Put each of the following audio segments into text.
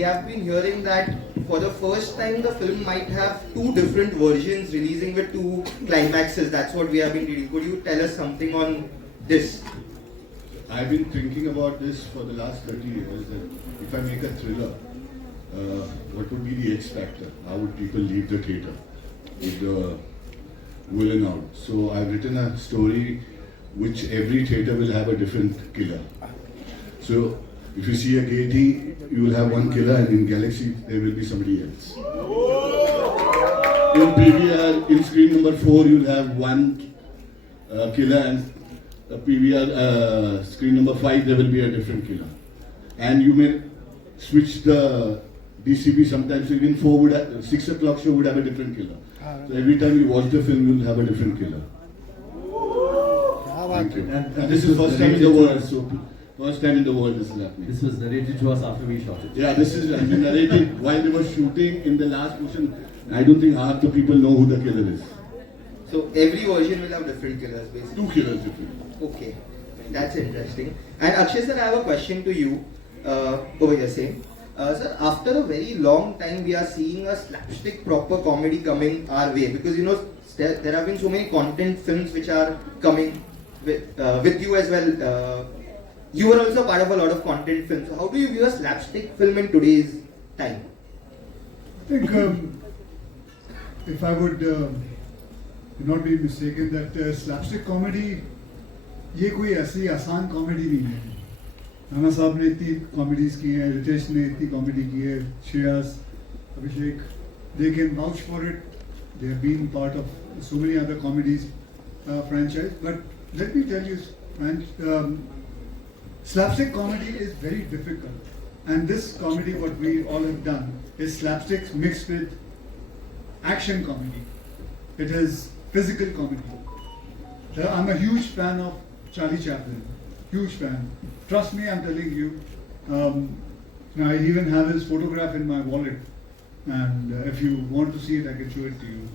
we have been hearing that for the first time the film might have two different versions releasing with two climaxes. That's what we have been reading. Could you tell us something on this? I've been thinking about this for the last 30 years, that if I make a thriller, what would be the X factor? How would people leave the theatre with the villain out? So I've written a story which every theatre will have a different killer. So if you see a Gaiety, you will have one killer, and in Galaxy there will be somebody else. In PVR, in screen number 4, you will have one killer, and PVR screen number 5 there will be a different killer. And you may switch the DCP sometimes, so even 6 o'clock show would have a different killer. So every time you watch the film, you will have a different killer. Thank you. And this is first time in the world, so first time in the world this is happening. This was narrated to us after we shot it. Yeah, this is narrated while they were shooting in the last portion. I don't think half the people know who the killer is. So every version will have different killers, basically. 2 killers different. Okay, that's interesting. And Akshay sir, I have a question to you. Over here, same. Sir, after a very long time, we are seeing a slapstick proper comedy coming our way, because you know there have been so many content films which are coming with you as well. You were also part of a lot of content films. So how do you view a slapstick film in today's time? I think if I would not be mistaken, that slapstick comedy ये कोई ऐसी आसान comedy नहीं है. राणा साहब ने इतनी comedies की हैं, रितेश ने इतनी कॉमेडी की है, श्रेयस, अभिषेक, they can vouch for it. They have been part of so many other comedies franchise. But let me tell you, slapstick comedy is very difficult. And this comedy, what we all have done, is slapsticks mixed with action comedy. It is physical comedy. I'm a huge fan of Charlie Chaplin. Huge fan. Trust me, I'm telling you. I even have his photograph in my wallet. And if you want to see it, I can show it to you.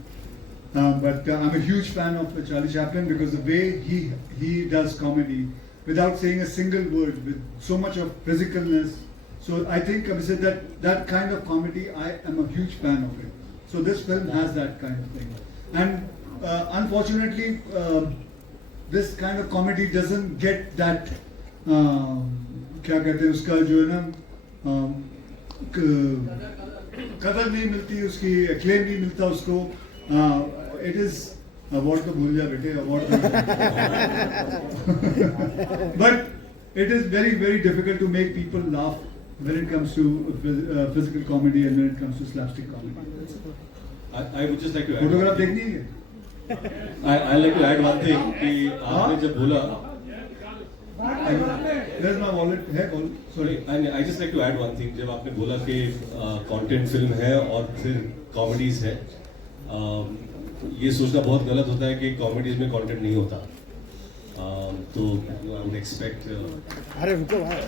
But I'm a huge fan of Charlie Chaplin because the way he does comedy without saying a single word, with so much of physicalness. So I think I said that kind of comedy, I am a huge fan of it. So this film has that kind of thing. And unfortunately, this kind of comedy doesn't get that क्या कहते हैं उसका जो है ना कदर नहीं मिलती उसकी, acclaim नहीं मिलता उसको. It is अवार्ड तो भूल जा बेटे, award. But it is very, very difficult to make people laugh when it comes to physical comedy and when it comes to slapstick comedy. I would just like to add. Photograph देखनी है. I like to add one thing कि आपने जब बोला. There's my wallet. है call. Sorry, I just like to add one thing. जब आपने बोला कि content film है और फिर comedies है, ये सोचना बहुत गलत होता है कि comedies में content नहीं होता. तो I would expect. अरे रुको भाई.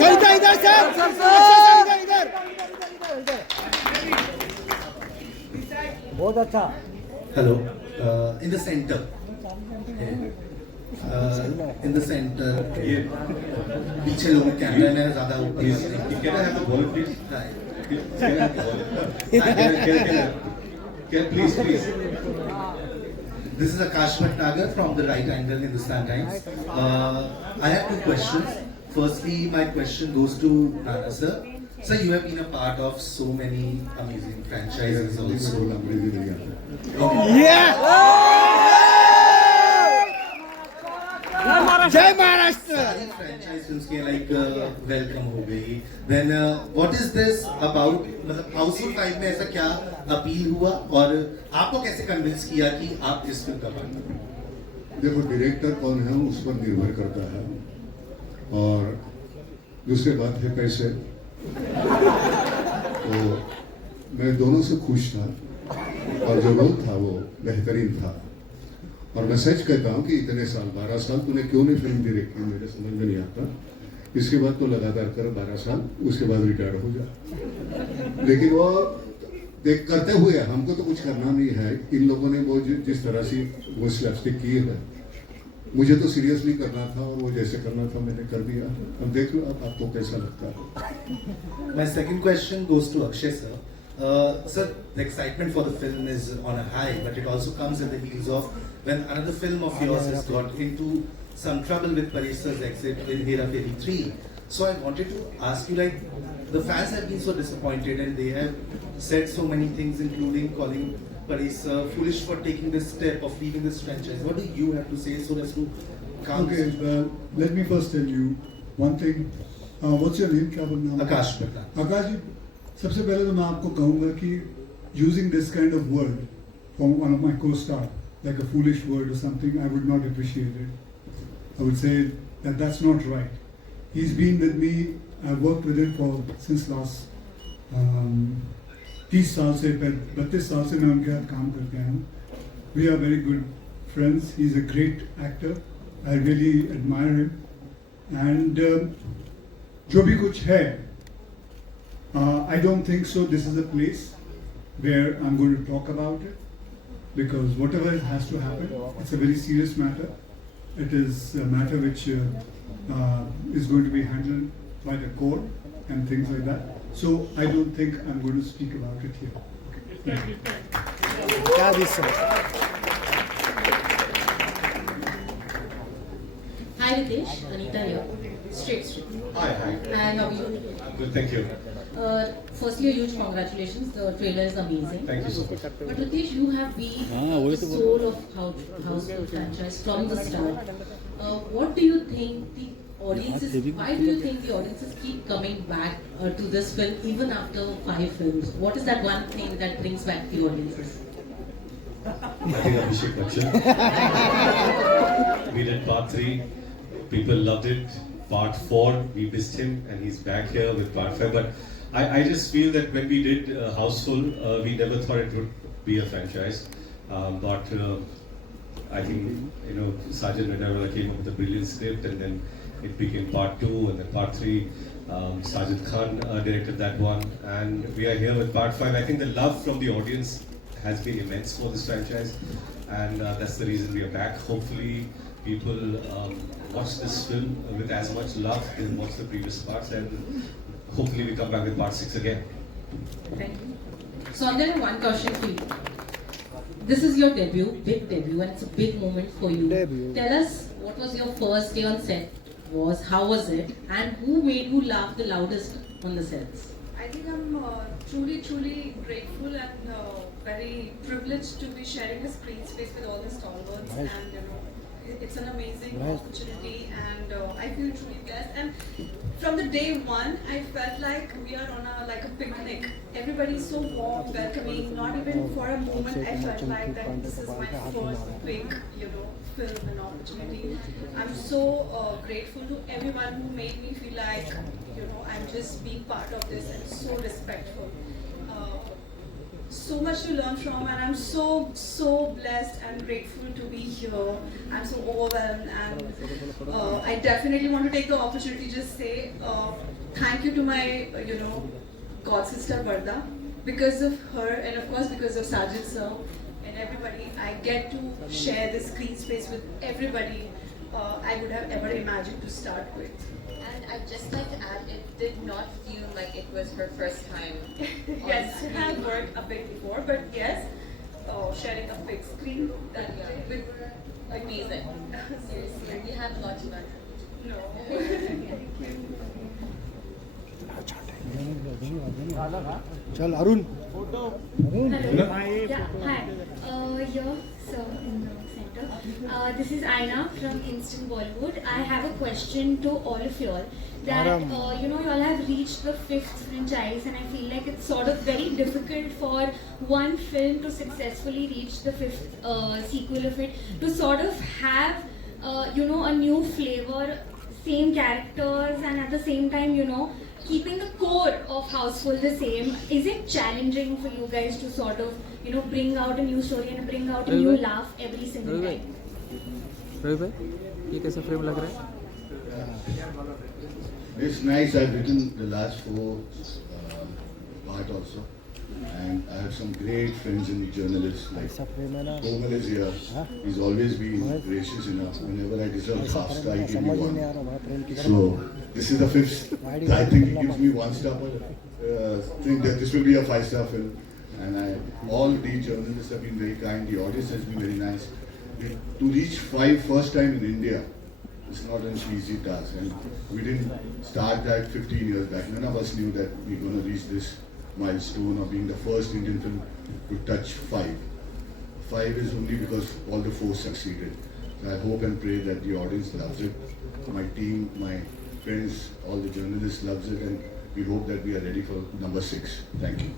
सर इधर सर इधर. बहुत अच्छा. Hello. In the center. In the center. पीछे लोग कैमरा में ज़्यादा ऊपर. Can I have the wallet, please? Can I have the wallet? Please. This is Akash Bhattnagar from the Right Angle Hindustan Times. I have 2 questions. Firstly, my question goes to Rana sir. Sir, you have been a part of so many amazing franchises also. जय महाराष्ट्र. सारी franchise films के like Welcome हो गई. Then what is this about? मतलब Housefull 5 में ऐसा क्या appeal हुआ और आपको कैसे कन्विंस किया कि आप इस फिल्म का पार्ट बनो? देखो, डायरेक्टर कौन है उस पर निर्भर करता है, और दूसरी बात है पैसे. तो मैं दोनों से खुश था, और जो रोल था वो बेहतरीन था. और मैं सच कहता हूँ कि इतने साल, 12 साल तूने क्यों नहीं फिल्म डायरेक्ट की, मेरे समझ में नहीं आता. इसके बाद तो लगातार कर 12 साल, उसके बाद रिटायर हो जा. लेकिन वो देख करते हुए हमको तो कुछ करना नहीं है. इन लोगों ने वो जिस तरह से वो स्लैपस्टिक किए है, मुझे तो सीरियसली करना था और वो जैसे करना था मैंने कर दिया. अब देख लो अब आपको कैसा लगता है. My second question goes to Akshay sir. Sir, the excitement for the film is on a high, but it also comes at the heels of when another film of yours has got into some trouble with Paresh sir's exit in Hera Fairy 3. So I wanted to ask you, like, the fans have been so disappointed and they have said so many things, including calling Paresh sir foolish for taking this step of leaving this franchise. What do you have to say so as to calm? Okay, let me first tell you one thing. What's your name? क्या बोलना है? Akash Patna. आकाश जी, सबसे पहले तो मैं आपको कहूँगा कि using this kind of word from one of my co-star, like a foolish word or something, I would not appreciate it. I would say that that's not right. He's been with me. I've worked with him since last 30 साल से 32 साल से मैं उनके साथ काम करके आया हूँ. We are very good friends. He's a great actor. I really admire him. And जो भी कुछ है, I don't think so this is a place where I'm going to talk about it, because whatever has to happen, it's a very serious matter. It is a matter which is going to be handled by the court and things like that. So I don't think I'm going to speak about it here. Okay. Thank you. क्या this Hi Ritesh, Anita here. Straight. Hi. And how are you? Good, thank you. Firstly, a huge congratulations. The trailer is amazing. Thank you so much. But Ritesh, you have been the soul of Houseful franchise from the start. What do you think the audiences? Why do you think the audiences keep coming back to this film even after 5 films? What is that one thing that brings back the audiences? I think Abhishek Bachchan. We did part 3. People loved it. Part 4, we missed him, and he's back here with part 5. But I just feel that when we did Houseful, we never thought it would be a franchise. But I think, Sajan Redawala came up with a brilliant script, and then it became part 2, and then part 3. Sajid Khan directed that one, and we are here with part 5. I think the love from the audience has been immense for this franchise, and that's the reason we are back. Hopefully, people watch this film with as much love as watch the previous parts, and hopefully we come back with part 6 again. Thank you. So I'm there one question for you. This is your debut, big debut, and it's a big moment for you. Debut. Tell us what was your first day on set how was it, and who made you laugh the loudest on the sets? I think I'm truly grateful and very privileged to be sharing a screen space with all the stalwarts, Nice. and it's an amazing Nice. opportunity, and I feel truly blessed. And from the day one, I felt like we are on a picnic. Everybody is so warm, welcoming. Not even for a moment I felt like that this is my first big, film and opportunity. I'm so grateful to everyone who made me feel like, I'm just being part of this, and so respectful. So much to learn from, and I'm so blessed and grateful to be here. I'm so overwhelmed, and I definitely want to take the opportunity to just say thank you to my god sister Varda. Because of her, and of course because of Sajid sir and everybody, I get to share this screen space with everybody I would have ever imagined to start with. And I'd just like to add, it did not feel like it was her first time. Yes, it had worked a bit before, but yes, sharing a big screen that with Amazing. Seriously, we have a lot to learn. no. चल Arun Hello. Yeah, hi. Here, sir, in the center. This is Aina from Instant Bollywood. I have a question to all of y'all. That you all have reached the 5th franchise, and I feel like it's sort of very difficult for one film to successfully reach the 5th sequel of it, to sort of have a new flavor, same characters, and at the same time keeping the core of Houseful the same. Is it challenging for you guys to sort of bring out a new story and bring out a new laugh every single time? Ravi भाई ये कैसा frame लग रहा है? It's nice. I've written the last 4 part also. And I have some great friends in journalists like Komal is here. He's always been gracious enough. Whenever I deserve half star, he gives me one. So this is the fifth. I think he gives me 1 star. Think that this will be a 5-star film. And all the journalists have been very kind. The audience has been very nice. To reach 5 first time in India, it's not an easy task. And we didn't start that 15 years back. None of us knew that we're going to reach this milestone of being the first Indian film to touch 5. 5 is only because all the 4 succeeded. So I hope and pray that the audience loves it. My team, my friends, all the journalists loves it, and we hope that we are ready for number 6. Thank you.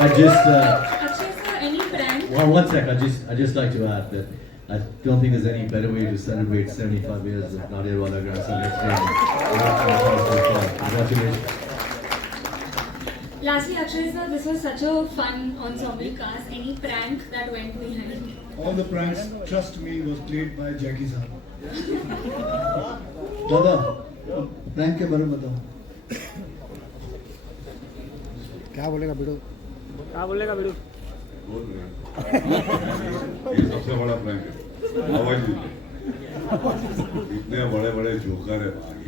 I just Akshay sir, any prank? one sec. I just like to add that I don't think there's any better way to celebrate 75 years of Nadia Wala Grandson next year. Congratulations. Lastly, Akshay sir, this was such a fun ensemble cast. Any prank that went behind? All the pranks, trust me, was played by Jackie Sahab. दादा prank के बारे में बताओ क्या बोलेगा बिडू बोल रहे हैं। ये सबसे बड़ा प्रैंक है। आवाज दीजिए। इतने बड़े बड़े जोकर है भाई।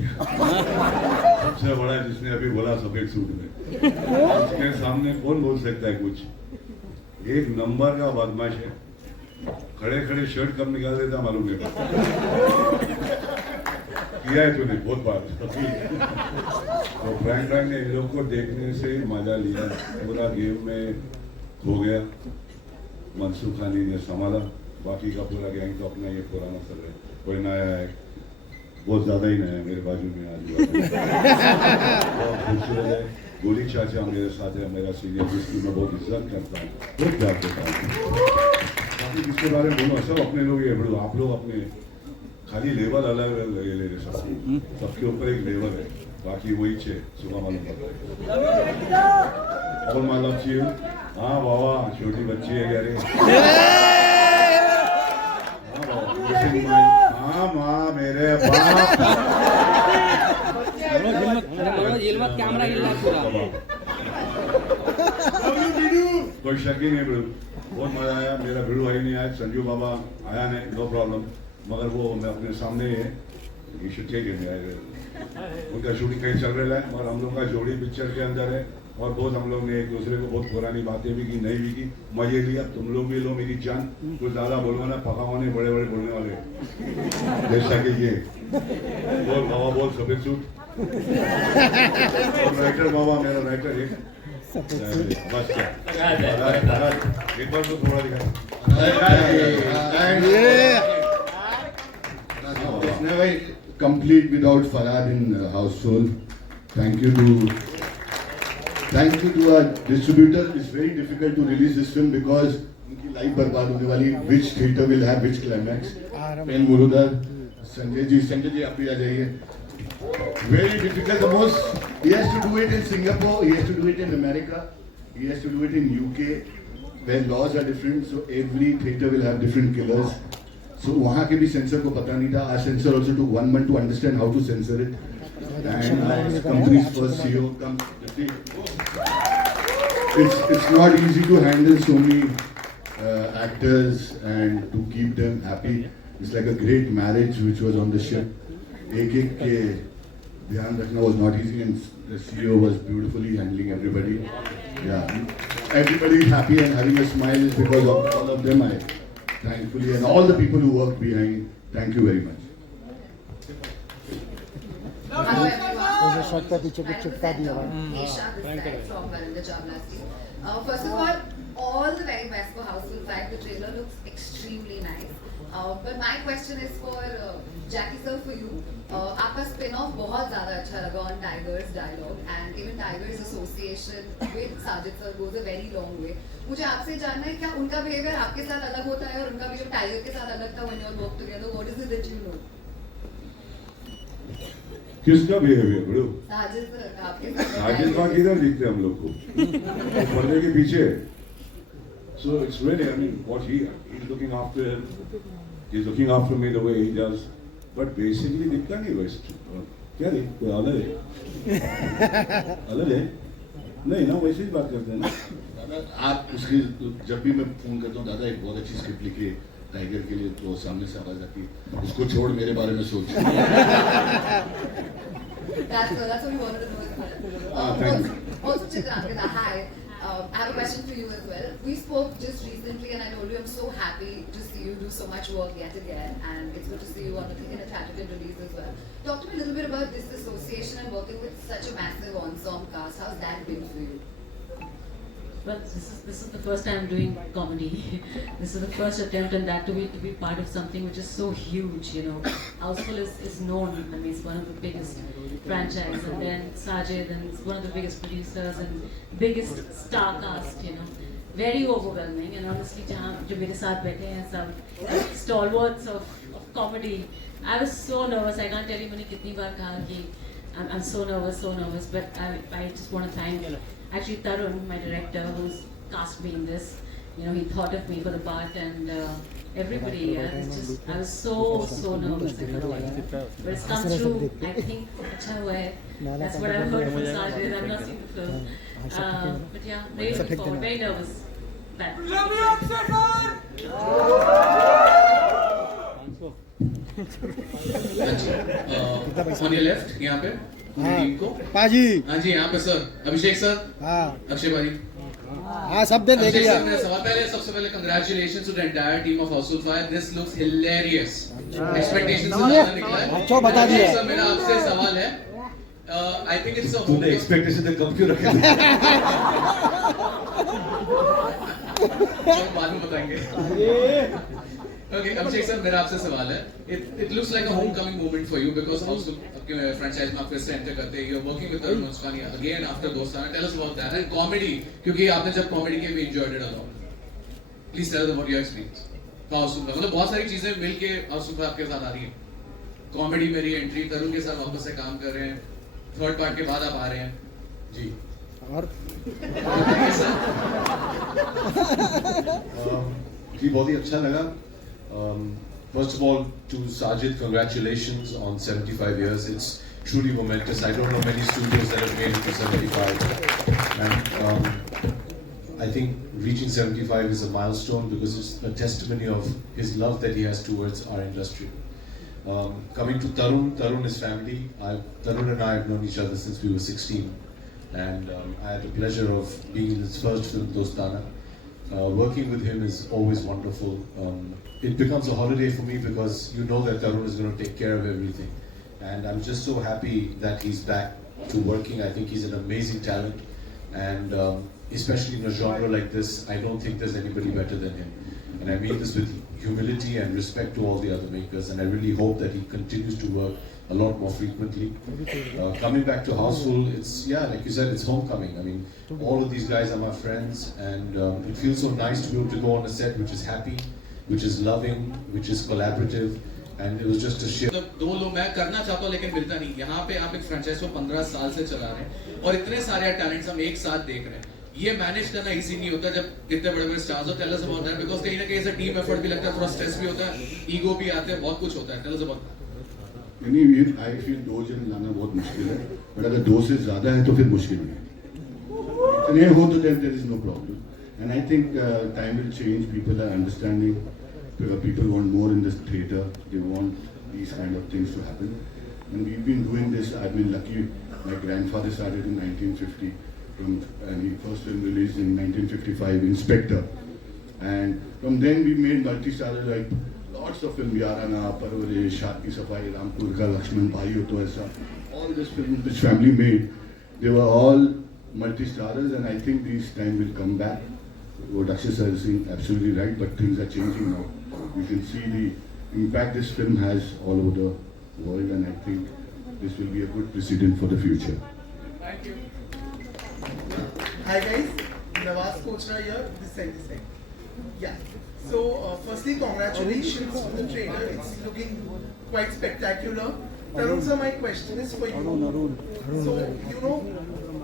सबसे बड़ा जिसने अभी बोला सफेद सूट में। उसके सामने कौन बोल सकता है कुछ? एक नंबर का बदमाश है। खड़े खड़े शर्ट कब निकाल देता मालूम नहीं पड़ता। किया है तूने बहुत बार। तो प्रैंक ने इन लोग को देखने से मजा लिया। पूरा गेम में हो गया। मनसूख खानी ने संभाला। बाकी का पूरा गैंग तो अपना ये पुराना सर है। कोई नया है, बहुत ज्यादा ही नया है मेरे बाजू में आज। बहुत खूबसूरत है। गोली चाचा मेरे साथ है, मेरा सीनियर, जिसकी मैं बहुत इज्जत करता हूँ, बहुत प्यार करता हूँ। इसके बारे में बोलो, सब अपने लोग ये बोलो, आप लोग अपने खाली लेवल अलग अलग ले रहे सब, सबके ऊपर एक लेवल है, बाकी वही छे सुबह मालूम पड़ता है। और मालूम चाहिए, हाँ बाबा छोटी बच्ची है क्या रे? हाँ माँ मेरे बाप। कोई शक ही नहीं बिड़ू, बहुत मजा आया। मेरा बिड़ू आई नहीं आया, संजू बाबा आया नहीं, नो प्रॉब्लम, मगर वो मैं अपने सामने ही है, ये शूट के नहीं आए। उनका शूटिंग कहीं चल रहा है और हम लोग का जोड़ी पिक्चर के अंदर है और बहुत हम लोग ने एक दूसरे को बहुत पुरानी बातें भी की, नहीं भी की, मजे लिया। तुम लोग भी लो मेरी जान, कुछ ज्यादा बोलो ना, पकावाने बड़े बड़े बोलने वाले जैसा कि ये बोल बाबा बोल सफेद सूट। और राइटर बाबा मेरा राइटर है, बस क्या एक बार तो थोड़ा दिखा। It's never complete without Farhad in household. Thank you to our distributor. It's very difficult to release this film because उनकी लाइफ बर्बाद होने वाली। Which theater will have which climax? Pen Murudhar, Sanjay ji आप भी आ जाइए। Very difficult. The most he has to do it in Singapore. He has to do it in America. He has to do it in UK, where laws are different. So every theater will have different killers. So वहाँ के भी sensor को पता नहीं था। Our censor also took 1 month to understand how to censor it. And company's first CEO comes. It's not easy to handle so many actors and to keep them happy. It's like a great marriage which was on the ship. एक के ध्यान रखना was not easy, and the CEO was beautifully handling everybody. Yeah, everybody is happy and having a smile is because of all of them. I thankfully, and all the people who work behind, thank you very much. Hello everyone. Shot पे पीछे कुछ चिपका दिया हुआ है। Isha this side from Varinder Chavla's team. First of all the very best for Houseful 5. The trailer looks extremely nice. But my question is for Jackie sir, for you. आपका spin-off बहुत ज़्यादा अच्छा लगा on Tiger's dialogue, and even Tiger's association with Sajid sir goes a very long way. मुझे आपसे जानना है क्या उनका behavior आपके साथ अलग होता है और उनका behavior Tiger के साथ अलग था when you all work together? What is it that you know? किसका बिहेवियर बड़ो? साजिद सर आपके साथ। साजिद का किधर दिखते हम लोग को? पर्दे के पीछे। So it's really, I mean, what he's looking after me the way he does. But basically दिखता नहीं वैसे। क्या है? कोई अलग है? अलग है? नहीं ना, वैसे ही बात करते हैं ना दादा। आप उसकी जब भी मैं फोन करता हूँ, दादा एक बहुत अच्छी स्क्रिप्ट लिखी है टाइगर के लिए, तो सामने से आवाज आती है, उसको छोड़ मेरे बारे में सोच। That's what we wanted to know as well. Thank you. Also, Chitrangada, hi. I have a question for you as well. We spoke just recently, and I told you I'm so happy to see you do so much work yet again, and it's good to see you on in a theatrical release as well. Talk to me a little bit about this association and working with such a massive ensemble cast. How's that been for you? Well, this is the first time I'm doing comedy. This is the first attempt, and that to be part of something which is so huge. You know, Houseful is known. I mean, it's one of the biggest franchise, and then Sajid, and it's one of the biggest producers and biggest star cast. You know, very overwhelming. And honestly, जो मेरे साथ बैठे हैं सब stalwarts of comedy. I was so nervous. I can't tell you मैंने कितनी बार कहा कि I'm so nervous. But I just want to thank actually Tarun, my director, who's cast me in this. You know, he thought of me for the part, and everybody. Yeah, it's just I was so nervous. I can't tell you. But it's come true. I think अच्छा हुआ है. That's what I've heard from Sajid. I've not seen the film. But yeah, very looking forward. Very nervous. On your left, यहाँ पे team को पाजी हाँ जी यहाँ पे सर अभिषेक सर हाँ अक्षय भाई हाँ सब दे देख लिया मेरा सवाल पहले सबसे पहले congratulations to the entire team of Houseful 5. This looks hilarious. Expectations से ज़्यादा निकला है. अच्छा बता दिया. सर मेरा आपसे सवाल है. I think it's a. तूने expectation से कम क्यों रखे? बाद में बताएंगे. Okay, Abhishek sir, मेरा आपसे सवाल है. It looks like a homecoming moment for you because Houseful franchise में आप फिर से enter करते हैं. You're working with Tarun Monsfani again after Dostana. Tell us about that. And comedy, क्योंकि आपने जब comedy किया, we enjoyed it a lot. Please tell us about your experience. Houseful का मतलब बहुत सारी चीजें मिलके Houseful आपके साथ आ रही हैं. Comedy में re-entry, तरुण के साथ वापस से काम कर रहे हैं. Third part के बाद आप आ रहे हैं. जी. और जी बहुत ही अच्छा लगा. First of all, to Sajid, congratulations on 75 years. It's truly momentous. I don't know many studios that have made it to 75. And I think reaching 75 is a milestone because it's a testimony of his love that he has towards our industry. Coming to Tarun is family. Tarun and I have known each other since we were 16. And I had the pleasure of being in his first film, Dostana. Working with him is always wonderful. It becomes a holiday for me because you know that Tarun is going to take care of everything. And I'm just so happy that he's back to working. I think he's an amazing talent. And especially in a genre like this, I don't think there's anybody better than him. And I mean this with humility and respect to all the other makers. And I really hope that he continues to work a lot more frequently. Coming back to Houseful, it's, yeah, like you said, it's homecoming. I mean, all of these guys are my friends, and it feels so nice to be able to go on a set which is happy, which is loving, which is collaborative, and it was just a sheer. दो लोग मैं करना चाहता हूँ लेकिन मिलता नहीं. यहाँ पे आप एक फ्रेंचाइज को 15 साल से चला रहे हैं और इतने सारे टैलेंट्स हम एक साथ देख रहे हैं. ये मैनेज करना इजी नहीं होता जब इतने बड़े-बड़े स्टार्स हो. Tell us about that because कहीं ना कहीं ऐसा टीम एफर्ट भी लगता है, थोड़ा स्ट्रेस भी होता है, ईगो भी आते हैं, बहुत कुछ होता है. Tell us about. I feel दो जन लाना बहुत मुश्किल है, but अगर दो से ज़्यादा है तो फिर मुश्किल है. इतने हो तो there is no problem. And I think time will change. People are understanding. People want more in this theatre. They want these kind of things to happen. And we've been doing this. I've been lucky. My grandfather started in 1950, and he first film released in 1955, Inspector. And from then we made multi-starrer like lots of films, Yarana, Parvarish, Shaad Ki Safai, Rampur Ka, Lakshman, Bhai Ho To Aisa. All these films which family made, they were all multi-starrers, and I think this time will come back. What Akshay sir is saying, absolutely right, but things are changing now. You can see the impact this film has all over the world, and I think this will be a good precedent for the future. Thank you. Hi guys, Nawaz Kochra here, this side. Yeah, so firstly congratulations to the trailer, it's looking quite spectacular. Tarun sir, my question is for you. So, you know,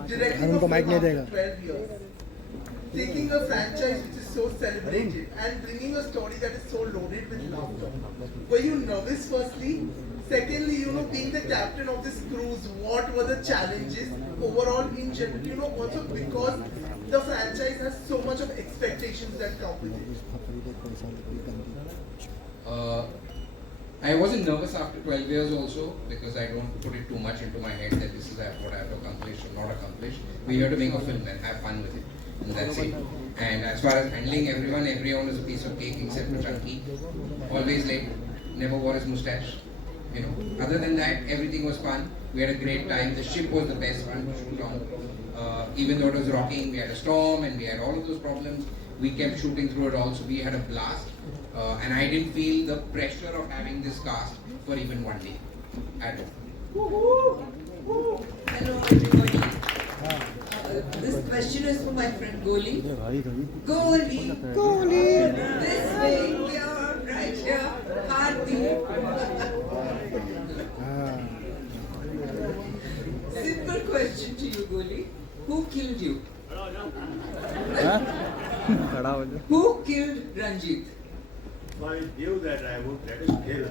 directing a film after 12 years, taking a franchise which is so celebrated and bringing a story that is so loaded with laughter. Were you nervous firstly? Secondly, being the captain of this cruise, what were the challenges overall in general? Also because the franchise has so much of expectations that come with it. I wasn't nervous after 12 years also, because I don't put it too much into my head that this is what I have to accomplish or not accomplish. We're here to make a film and have fun with it, and that's it. And as far as handling everyone is a piece of cake except for Chunky. Always late, never wore his mustache. Other than that, everything was fun. We had a great time. The ship was the best one to shoot on. Even though it was rocking, we had a storm and we had all of those problems. We kept shooting through it all, so we had a blast. And I didn't feel the pressure of having this cast for even one day at all. Hello everybody. This question is for my friend Goli. Goli. This way, here, right here. Hardeep. Simple question to you, Goli. Who killed you? Who killed Ranjit? I knew that I would let him kill.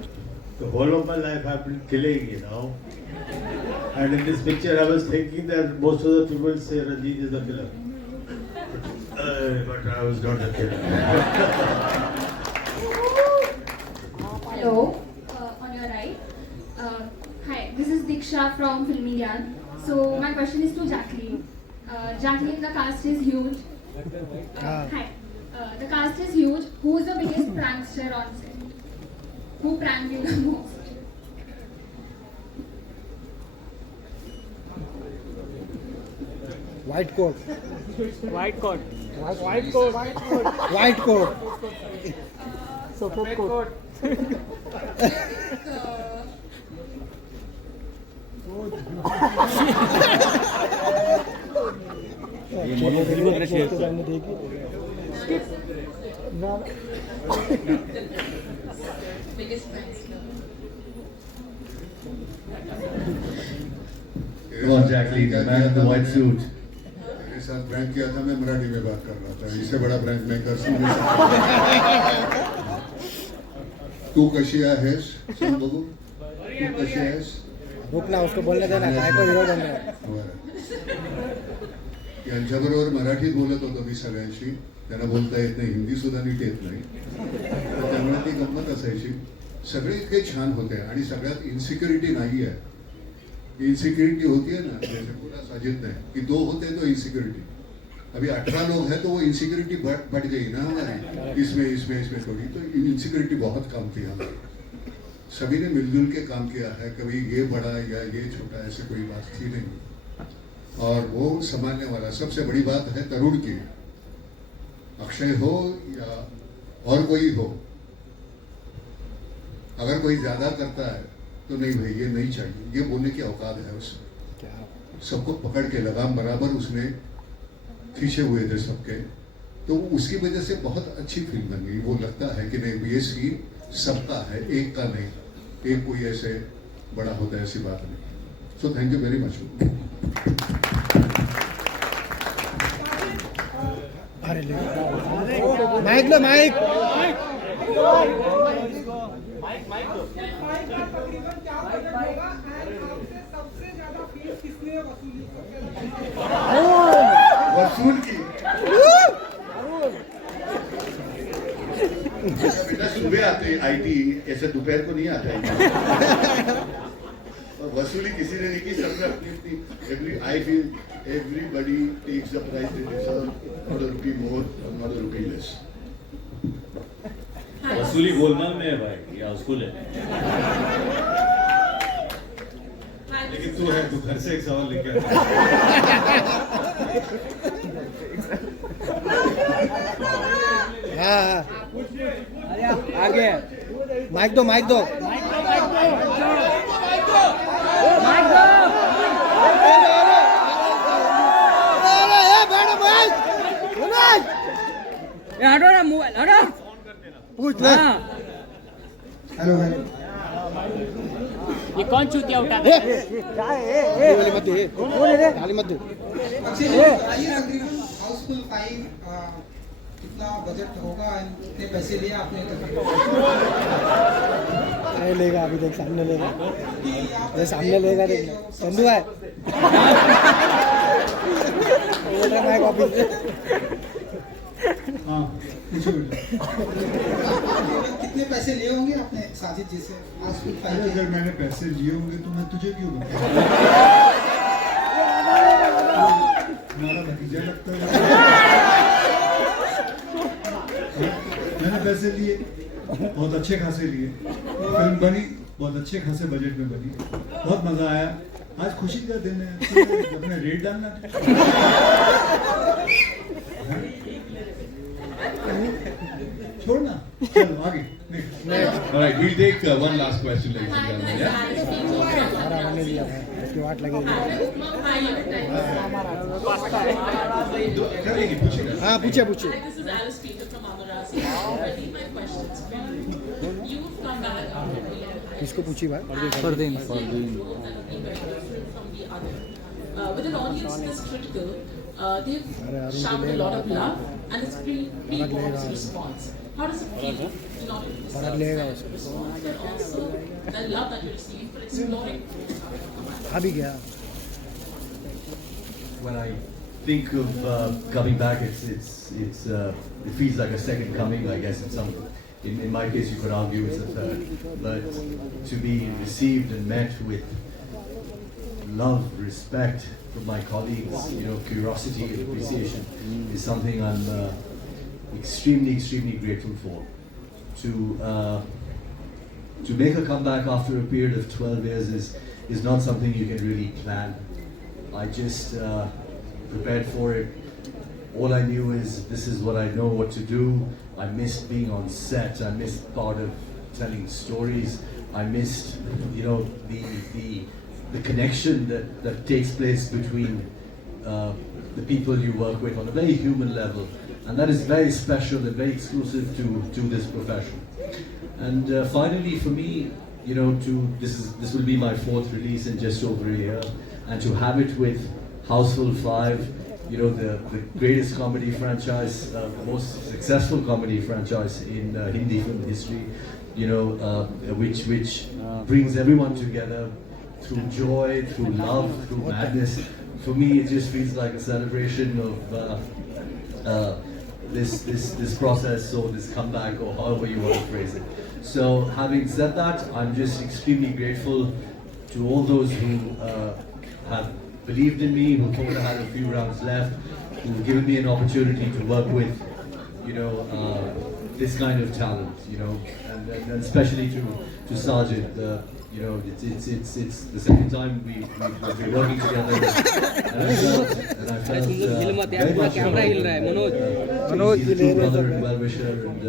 The whole of my life I've been killing, And in this picture I was thinking that most of the people say Ranjit is the killer. But I was not the killer. Hello, on your right. Hi, this is Diksha from Filmy Gyan. So my question is to Jacqueline. Jacqueline, the cast is huge. Hi. The cast is huge. Who is the biggest prankster on set? Who pranked you the most? White coat. White coat. White coat. White coat. So red coat. Biggest prankster. Come on, Jacqueline, the man in the white suit. मेरे साथ prank किया था, मैं मराठी में बात कर रहा था. इससे बड़ा प्रैंक मैं कर सकता. तू कशी आहेस? सांग बघू. तू कशी आहेस? रुक ना, उसको बोलने देना. काय को विरोध आहे. यांच्याबरोबर मराठीत बोलत होतो मी सगळ्यांशी. त्यांना बोलता येत नाही, हिंदी सुद्धा नीट येत नाही. त्यामुळे ती गंमत असायची. सगळे इतके छान होते आणि सगळ्यात इन्सिक्युरिटी नाही आहे. इनसिक्योरिटी होती है ना, जैसे पूरा साजिद ने कि 2 होते तो इनसिक्योरिटी. अभी 18 लोग हैं तो वो इनसिक्योरिटी बढ़ गई ना हमारी. इसमें थोड़ी तो इनसिक्योरिटी बहुत काम किया हमने. सभी ने मिलजुल के काम किया है. कभी ये बड़ा या ये छोटा ऐसे कोई बात थी नहीं. और वो संभालने वाला सबसे बड़ी बात है तरुण की. अक्षय हो या और कोई हो, अगर कोई ज्यादा करता है तो नहीं भाई ये नहीं चाहिए, ये बोलने की औकात है उसमें. सबको पकड़ के लगाम बराबर उसने खींचे हुए थे सबके. तो उसकी वजह से बहुत अच्छी फिल्म बन गई. वो लगता है कि नहीं ये सीन सबका है, एक का नहीं. एक कोई ऐसे बड़ा होता है ऐसी बात नहीं. So thank you very much. Mic लो, माइक. वसूल की बेटा सुबह आते आईटी, ऐसे दोपहर को नहीं आता है. और वसूली किसी ने नहीं की, सबने अपनी I feel everybody takes the price they deserve, not a rupee more, not a rupee less. वसूली गोलमाल में है भाई, या स्कूल है. लेकिन तू है, तू घर से एक सवाल लेके आता है. आगे माइक दो, माइक दो. हटो ना मोबाइल, हटो. पूछ ले. हेलो भाई. ये कौन चूतिया उठा? गाली मत दे. गाली मत दे. हाउसफुल 5 कितना बजट होगा, कितने पैसे लिए आपने? अरे लेगा अभी देख सामने लेगा अरे सामने लेगा देख संधू है बोल रहा मैं कॉपी हाँ पूछो कितने पैसे लिए होंगे आपने साजिद जी से आज कुछ अरे अगर मैंने पैसे लिए होंगे तो मैं तुझे क्यों बताऊं? हमारा भतीजा लगता है। मैंने पैसे लिए बहुत अच्छे खासे लिए फिल्म बनी बहुत अच्छे खासे बजट में बनी बहुत मजा आया आज खुशी का दिन है अपने रेट डालना छोड़ना चलो आगे All right, we'll take one last question, ladies and gentlemen. Yeah? हमारा होने दिया है उसकी वाट लगेगी हाँ पूछिए पूछिए This is Alice Peter from Amarasi. Ready my questions for you. You've come back after a year. किसको पूछी बात Fardeen. From the other. With an audience this critical, they've showered a lot of love and it's pre-bombs response. How does it feel to not only receive response but also the love that you receive for exploring? अभी गया When I think of coming back, it feels like a second coming. I guess in my case, you could argue it's a third. But to be received and met with love, respect from my colleagues, curiosity and appreciation is something I'm extremely grateful for. To make a comeback after a period of 12 years is not something you can really plan. I just prepared for it. All I knew is this is what I know what to do. I missed being on set. I missed part of telling stories. I missed, the connection that takes place between the people you work with on a very human level, and that is very special and very exclusive to this profession. And finally, for me, this will be my 4th release in just over a year, and to have it with Houseful 5, the greatest comedy franchise, most successful comedy franchise in Hindi film history, which brings everyone together through joy, through love, through madness. For me, it just feels like a celebration of this process or this comeback or however you want to phrase it. So having said that, I'm just extremely grateful to all those who have believed in me, who thought I had a few rounds left, who've given me an opportunity to work with, this kind of talent, and especially to Sajid. It's the second time we've been working together, and I felt very much true brother and well-wisher, and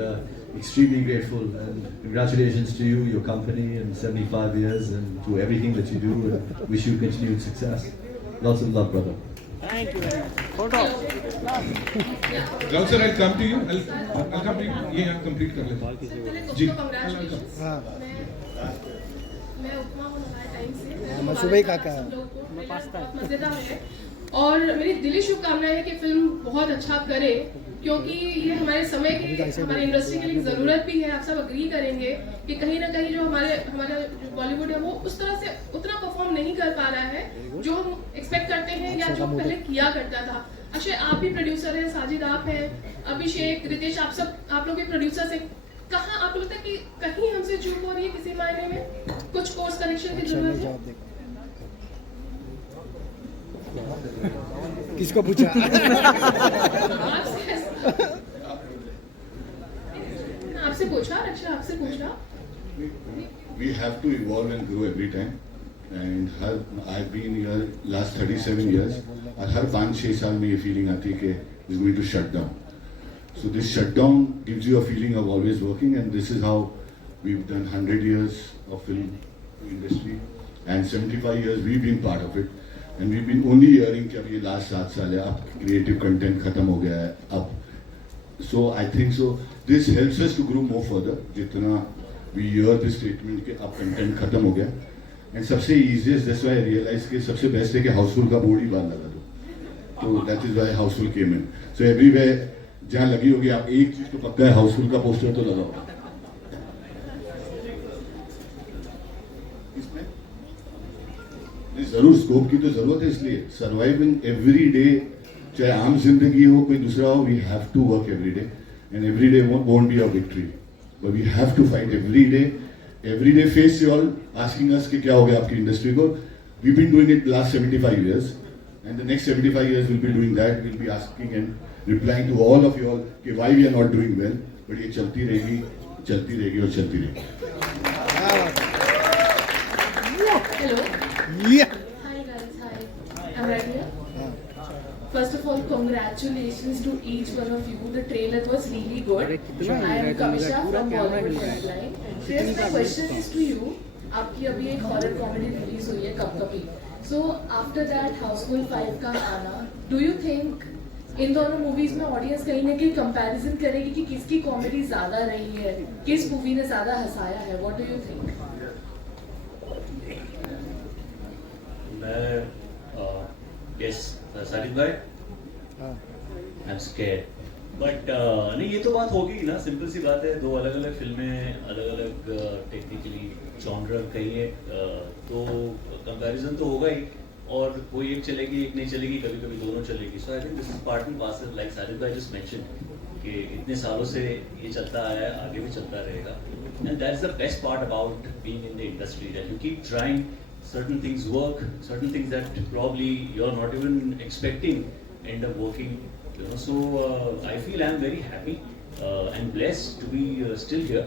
extremely grateful. And congratulations to you, your company, and 75 years, and to everything that you do. And wish you continued success. Lots of love, brother. Thank you very much. Photo. Raul sir, I'll come to you. I'll come to you. ये हम complete कर लेते हैं. जी. हाँ मैं उपमा बनाया time से मैं सुबह ही खा के आया मजेदार है और मेरी दिली शुभकामनाएं है कि फिल्म बहुत अच्छा करे क्योंकि ये हमारे समय की हमारी इंडस्ट्री के लिए जरूरत भी है। आप सब अग्री करेंगे कि कहीं ना कहीं जो हमारा बॉलीवुड है वो उस तरह से उतना परफॉर्म नहीं कर पा रहा है जो हम एक्सपेक्ट करते हैं या जो पहले किया करता था। अक्षय आप भी प्रोड्यूसर हैं, साजिद आप हैं, अभिषेक, रितेश आप लोग भी प्रोड्यूसर हैं। कहाँ आपको लगता है कि कहीं हमसे चूक हो रही है किसी मायने में, कुछ कोर्स करेक्शन की जरूरत है? किसको पूछा? आपसे पूछा, रक्षा आपसे पूछा। We have to evolve and grow every time. And I've been here last 37 years. और हर 5-6 साल में ये feeling आती है कि we're going to shut down. So this shutdown gives you a feeling of always working, and this is how we've done 100 years of film industry, and 75 years we've been part of it, and we've been only hearing कि अब ये last 7 साल है, अब creative content खत्म हो गया है, अब. So I think so. This helps us to grow more further. जितना we hear this statement कि अब content खत्म हो गया, and सबसे easiest, that's why I realized कि सबसे best है कि Houseful का board ही बाहर लगा दो. So that is why Houseful came in. So everywhere जहाँ लगी होगी आप एक चीज तो पक्का है, हाउसफुल का पोस्टर तो लगाओ. जरूर स्कोप की तो जरूरत है, इसलिए सर्वाइविंग एवरी डे, चाहे आम जिंदगी हो कोई दूसरा हो, we have to work every day and every day won't be a victory, but we have to fight every day face you all asking us कि क्या हो गया आपकी इंडस्ट्री को. We been doing it last 75 years and the next 75 years we'll be doing that. We'll be asking and replying to all of you all कि why we are not doing well, but ये चलती रहेगी और चलती रहेगी. Hello. Yeah. Hi guys, hi. I'm right here. First of all, congratulations to each one of you. The trailer was really good. I am Kamisha from Bollywood Headline. Here's my question is to you. आपकी अभी एक horror comedy release हुई है कपकपी. So after that Housefull 5 का आना, do you think इन दोनों movies में audience कहीं ना कहीं कंपैरिजन करेगी कि किसकी कॉमेडी ज्यादा रही है, किस मूवी ने ज्यादा हंसाया है? What do you think? Yes, Sajid भाई, I'm scared. बट नहीं, ये तो बात होगी ना, सिंपल सी बात है. दो अलग अलग फिल्में, अलग अलग टेक्निकली जॉनर कहिए, तो कंपैरिजन तो होगा ही, और कोई एक चलेगी एक नहीं चलेगी, कभी कभी दोनों चलेगी. So I think this is part and parcel, like Sajid भाई जस्ट मेंशन कि इतने सालों से ये चलता आया है, आगे भी चलता रहेगा. And that is the best part about being in the industry, that you keep trying. Certain things work, certain things that probably you're not even expecting end up working. You know, so I feel I'm very happy and blessed to be still here,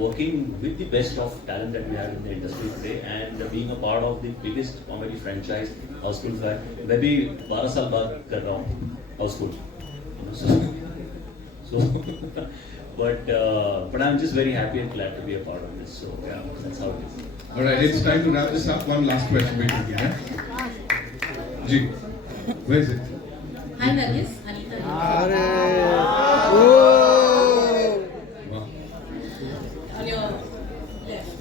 working with the best of talent that we have in the industry today, and being a part of the biggest comedy franchise, Houseful 5. मैं भी 12 साल बाद कर रहा हूँ Houseful. You know, so but I'm just very happy and glad to be a part of this. So yeah, that's how it is. All right, it's time to wrap this up. One last question, basically. Ji, where is it? Hi Nargis, Anita. On your left.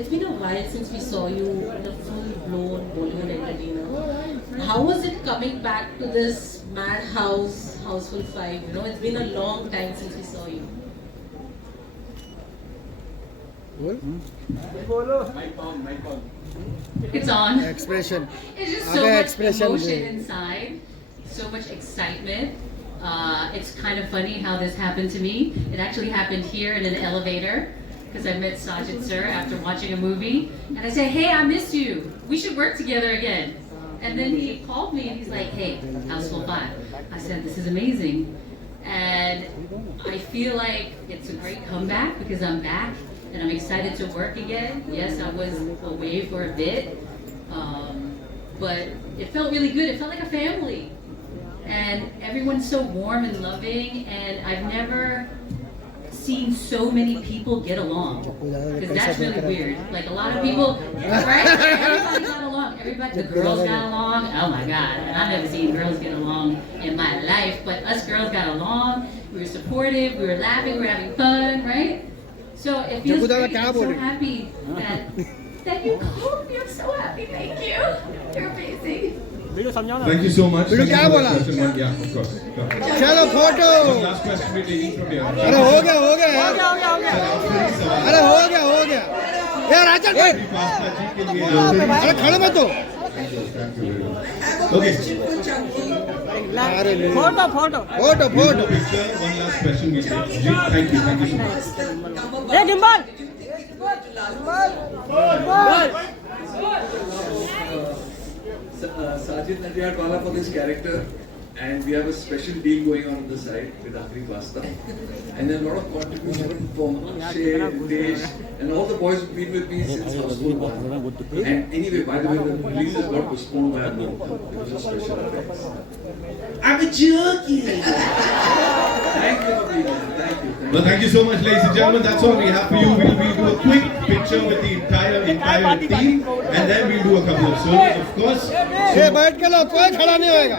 It's been a while since we saw you in a full-blown Bollywood entertainer. How was it coming back to this madhouse, Houseful 5? You know, it's been a long time since we saw you. It's on. Expression. It's just so much emotion inside, so much excitement. It's kind of funny how this happened to me. It actually happened here in an elevator because I met Sajid sir after watching a movie, and I said, "Hey, I missed you. We should work together again." And then he called me and he's like, "Hey, Houseful 5." I said, "This is amazing," and I feel like it's a great comeback because I'm back. And I'm excited to work again. Yes, I was away for a bit, but it felt really good. It felt like a family, and everyone's so warm and loving. And I've never seen so many people get along, because that's really weird. Like a lot of people, right? Everybody got along. Everybody, the girls got along. Oh my God! And I've never seen girls get along in my life, but us girls got along. We were supportive. We were laughing. We were having fun, right? So it feels great. I'm so happy that you called me. I'm so happy. Thank you. You're amazing. Thank you so much. Video क्या बोला? Yeah, of course. चलो photo. Last question we're taking from here. अरे हो गया यार. अरे हो गया. यार राजा अरे खड़े मत हो. Okay. अरे photo. Picture. One last question we take. Ji, thank you so much. Hey, Gimbal. Sajid Nadiadwala for this character, and we have a special deal going on the side with Akhri Pasta, and then a lot of contribution from Akshay, Desh, and all the boys who've been with me since Houseful 1. And anyway, by the way, the release has got postponed by a month because of special effects. I'm a jerky. Thank you for being here. Thank you. Well, thank you so much, ladies and gentlemen. That's all we have for you. We'll do a quick picture with the entire team, and then we'll do a couple of solos, of course. बैठ के लो, कोई खड़ा नहीं होएगा.